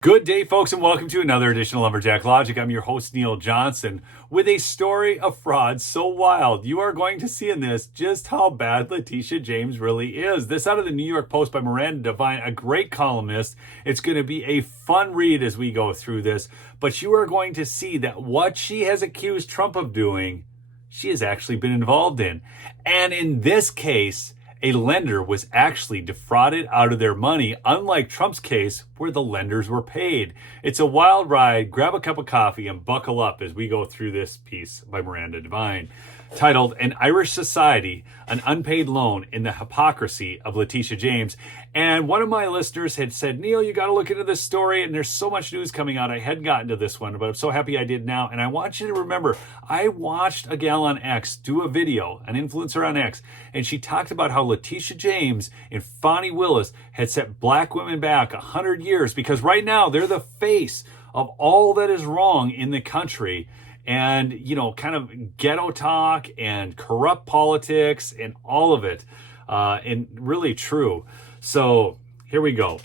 Good day, folks, and welcome to another edition of Lumberjack Logic. I'm your host, Neil Johnson, with a story of fraud so wild. You are going to see in this just how bad Latisha James really is. This out of the New York Post by Miranda Devine, a great columnist. It's going to be a fun read as we go through this, but you are going to see that what she has accused Trump of doing, she has actually been involved in. And in this case, a lender was actually defrauded out of their money, unlike Trump's case where the lenders were paid. It's a wild ride. Grab a cup of coffee and buckle up as we go through this piece by Miranda Devine, titled An Irish Society, an Unpaid Loan in the Hypocrisy of Latisha James. And one of my listeners had said, Neil, you got to look into this story, and there's so much news coming out. I hadn't gotten to this one, but I'm so happy I did now. And I want you to remember, I watched a gal on X do a video, an influencer on X, and she talked about how Latisha James and Fonnie Willis had set black women back 100 years because right now they're the face of all that is wrong in the country. And, you know, kind of ghetto talk and corrupt politics and all of it. And really true. So here we go.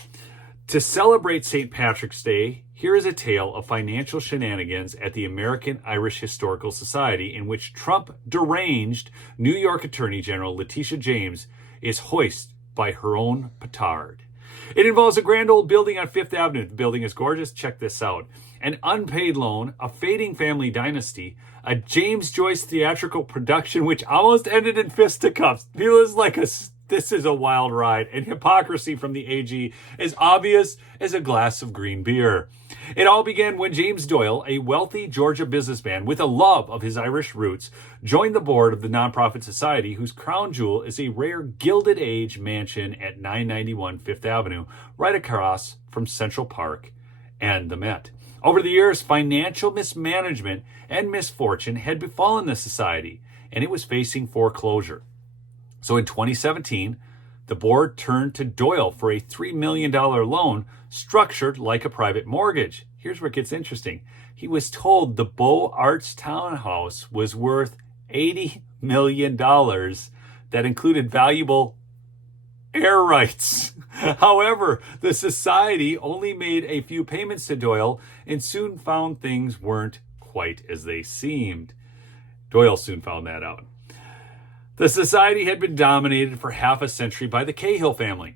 To celebrate St. Patrick's Day, here is a tale of financial shenanigans at the American Irish Historical Society in which Trump deranged New York Attorney General Latisha James is hoisted by her own petard. It involves a grand old building on Fifth Avenue. The building is gorgeous. Check this out. An unpaid loan, a fading family dynasty, a James Joyce theatrical production which almost ended in fisticuffs. This is a wild ride, and hypocrisy from the AG as obvious as a glass of green beer. It all began when James Doyle, a wealthy Georgia businessman with a love of his Irish roots, joined the board of the nonprofit society whose crown jewel is a rare Gilded Age mansion at 991 Fifth Avenue, right across from Central Park and the Met. Over the years, financial mismanagement and misfortune had befallen the society, and it was facing foreclosure. So in 2017, the board turned to Doyle for a $3 million loan structured like a private mortgage. Here's where it gets interesting. He was told the Beaux Arts townhouse was worth $80 million that included valuable air rights. However, the society only made a few payments to Doyle and soon found things weren't quite as they seemed. Doyle soon found that out. The society had been dominated for half a century by the Cahill family,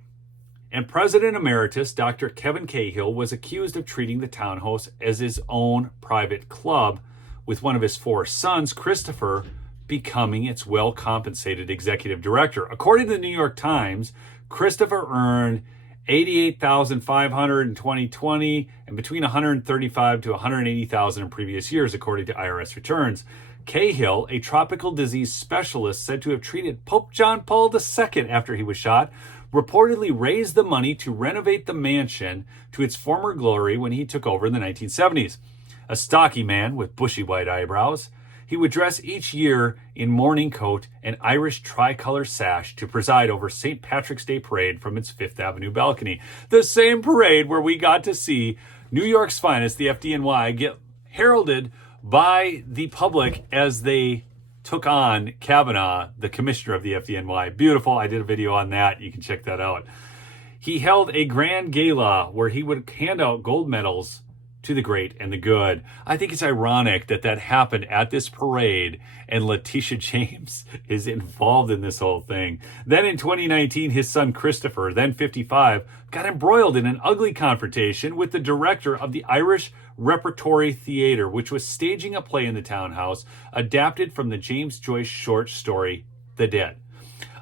and President Emeritus Dr. Kevin Cahill was accused of treating the townhouse as his own private club, with one of his four sons, Christopher, becoming its well-compensated executive director. According to the New York Times, Christopher earned $88,500 in 2020 and between $135,000 to $180,000 in previous years, according to IRS returns. Cahill, a tropical disease specialist said to have treated Pope John Paul II after he was shot, reportedly raised the money to renovate the mansion to its former glory when he took over in the 1970s. A stocky man with bushy white eyebrows, he would dress each year in morning coat and Irish tricolor sash to preside over St. Patrick's Day parade from its Fifth Avenue balcony. The same parade where we got to see New York's finest, the FDNY, get heralded by the public as they took on Kavanaugh, the commissioner of the FDNY. Beautiful. I did a video on that. You can check that out. He held a grand gala where he would hand out gold medals to the great and the good. I think it's ironic that that happened at this parade and Latisha James is involved in this whole thing. Then in 2019, his son Christopher, then 55, got embroiled in an ugly confrontation with the director of the Irish Repertory Theater, which was staging a play in the townhouse adapted from the James Joyce short story, The Dead.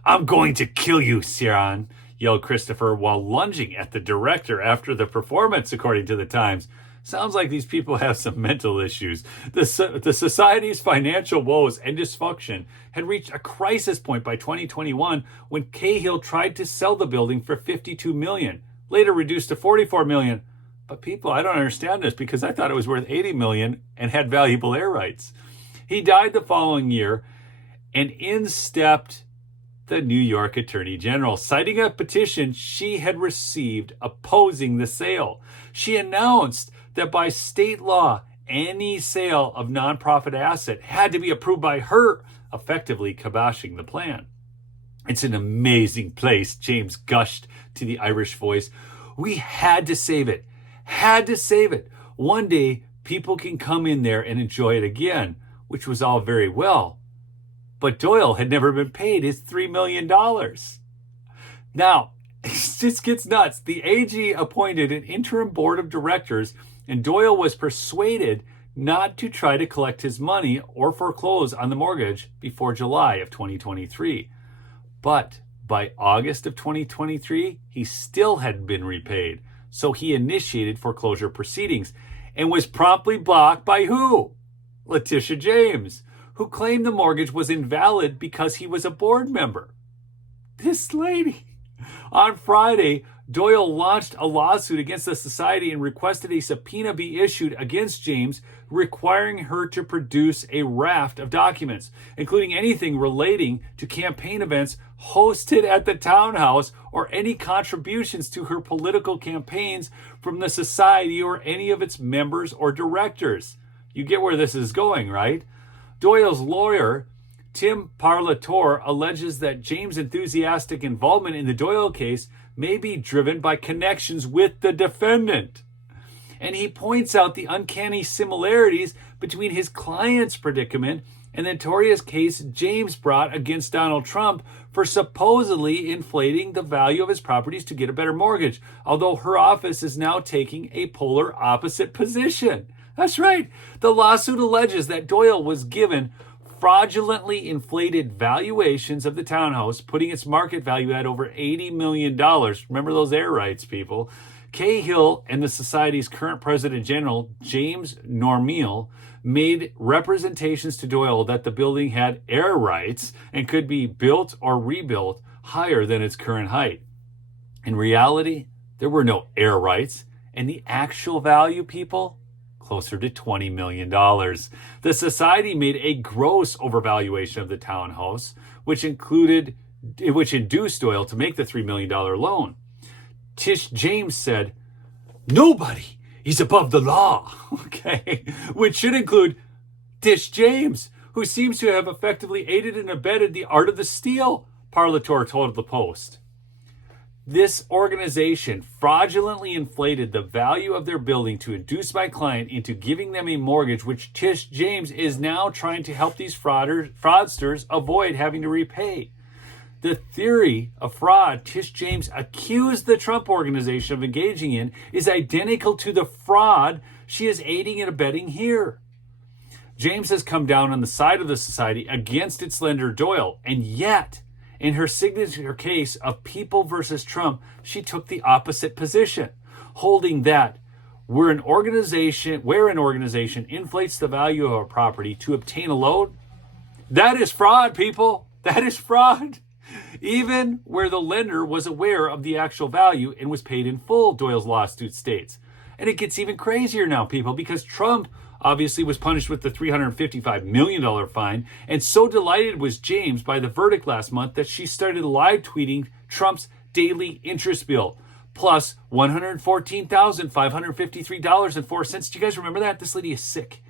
"I'm going to kill you, Ciaran," yelled Christopher while lunging at the director after the performance, according to the Times. Sounds like these people have some mental issues. The society's financial woes and dysfunction had reached a crisis point by 2021 when Cahill tried to sell the building for $52 million, later reduced to $44 million. But people, I don't understand this because I thought it was worth $80 million and had valuable air rights. He died the following year, and in stepped the New York Attorney General, citing a petition she had received opposing the sale. She announced that by state law, any sale of nonprofit asset had to be approved by her, effectively kiboshing the plan. "It's an amazing place," James gushed to the Irish Voice. "We had to save it. Had to save it. One day, people can come in there and enjoy it again, which was all very well. But Doyle had never been paid his $3 million. Now, it just gets nuts. The AG appointed an interim board of directors, and Doyle was persuaded not to try to collect his money or foreclose on the mortgage before July of 2023. But by August of 2023, he still hadn't been repaid. So he initiated foreclosure proceedings and was promptly blocked by who? Latisha James, who claimed the mortgage was invalid because he was a board member. This lady. On Friday, Doyle launched a lawsuit against the society and requested a subpoena be issued against James, requiring her to produce a raft of documents, including anything relating to campaign events hosted at the townhouse or any contributions to her political campaigns from the society or any of its members or directors. You get where this is going, right? Doyle's lawyer, Tim Parlatore, alleges that James' enthusiastic involvement in the Doyle case may be driven by connections with the defendant. And he points out the uncanny similarities between his client's predicament and the notorious case James brought against Donald Trump for supposedly inflating the value of his properties to get a better mortgage, although her office is now taking a polar opposite position. That's right. The lawsuit alleges that Doyle was given fraudulently inflated valuations of the townhouse, putting its market value at over $80 million. Remember those air rights, people. Cahill and the society's current president general, James Normiel, made representations to Doyle that the building had air rights and could be built or rebuilt higher than its current height. In reality, there were no air rights, and the actual value, people, closer to $20 million. The society made a gross overvaluation of the townhouse, which induced Doyle to make the $3 million loan. Tish James said, "Nobody is above the law," okay, which should include Tish James, who seems to have effectively aided and abetted the art of the steal, Parlatore told the Post. This organization fraudulently inflated the value of their building to induce my client into giving them a mortgage, which Tish James is now trying to help these fraudsters avoid having to repay. The theory of fraud Tish James accused the Trump organization of engaging in is identical to the fraud she is aiding and abetting here. James has come down on the side of the society against its lender Doyle, and yet, in her signature case of People versus Trump, she took the opposite position, holding that where an organization inflates the value of a property to obtain a loan, that is fraud, people. That is fraud. Even where the lender was aware of the actual value and was paid in full, Doyle's lawsuit states. And it gets even crazier now, people, because Trump obviously was punished with the $355 million fine, and so delighted was James by the verdict last month that she started live tweeting Trump's daily interest bill, plus $114,553.04. Do you guys remember that? This lady is sick.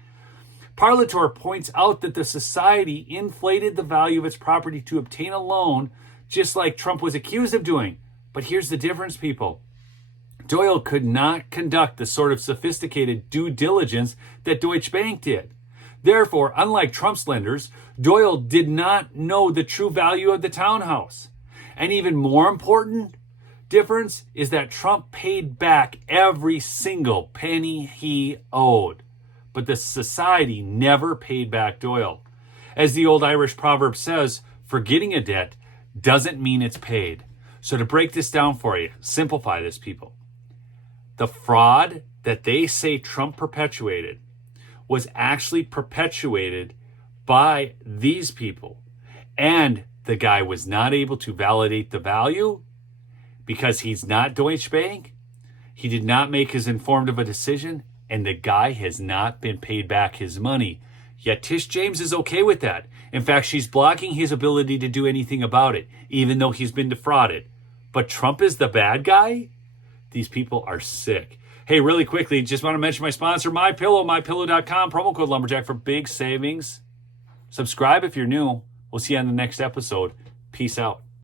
Parlatore points out that the society inflated the value of its property to obtain a loan, just like Trump was accused of doing. But here's the difference, people. Doyle could not conduct the sort of sophisticated due diligence that Deutsche Bank did. Therefore, unlike Trump's lenders, Doyle did not know the true value of the townhouse. And even more important difference is that Trump paid back every single penny he owed. But the society never paid back Doyle. As the old Irish proverb says, forgetting a debt doesn't mean it's paid. So to break this down for you, simplify this, people. The fraud that they say Trump perpetuated was actually perpetuated by these people. And the guy was not able to validate the value because he's not Deutsche Bank. He did not make as informed of a decision, and the guy has not been paid back his money. Yet Tish James is okay with that. In fact, she's blocking his ability to do anything about it, even though he's been defrauded. But Trump is the bad guy? These people are sick. Hey, really quickly, just want to mention my sponsor, MyPillow, MyPillow.com, promo code Lumberjack for big savings. Subscribe if you're new. We'll see you on the next episode. Peace out.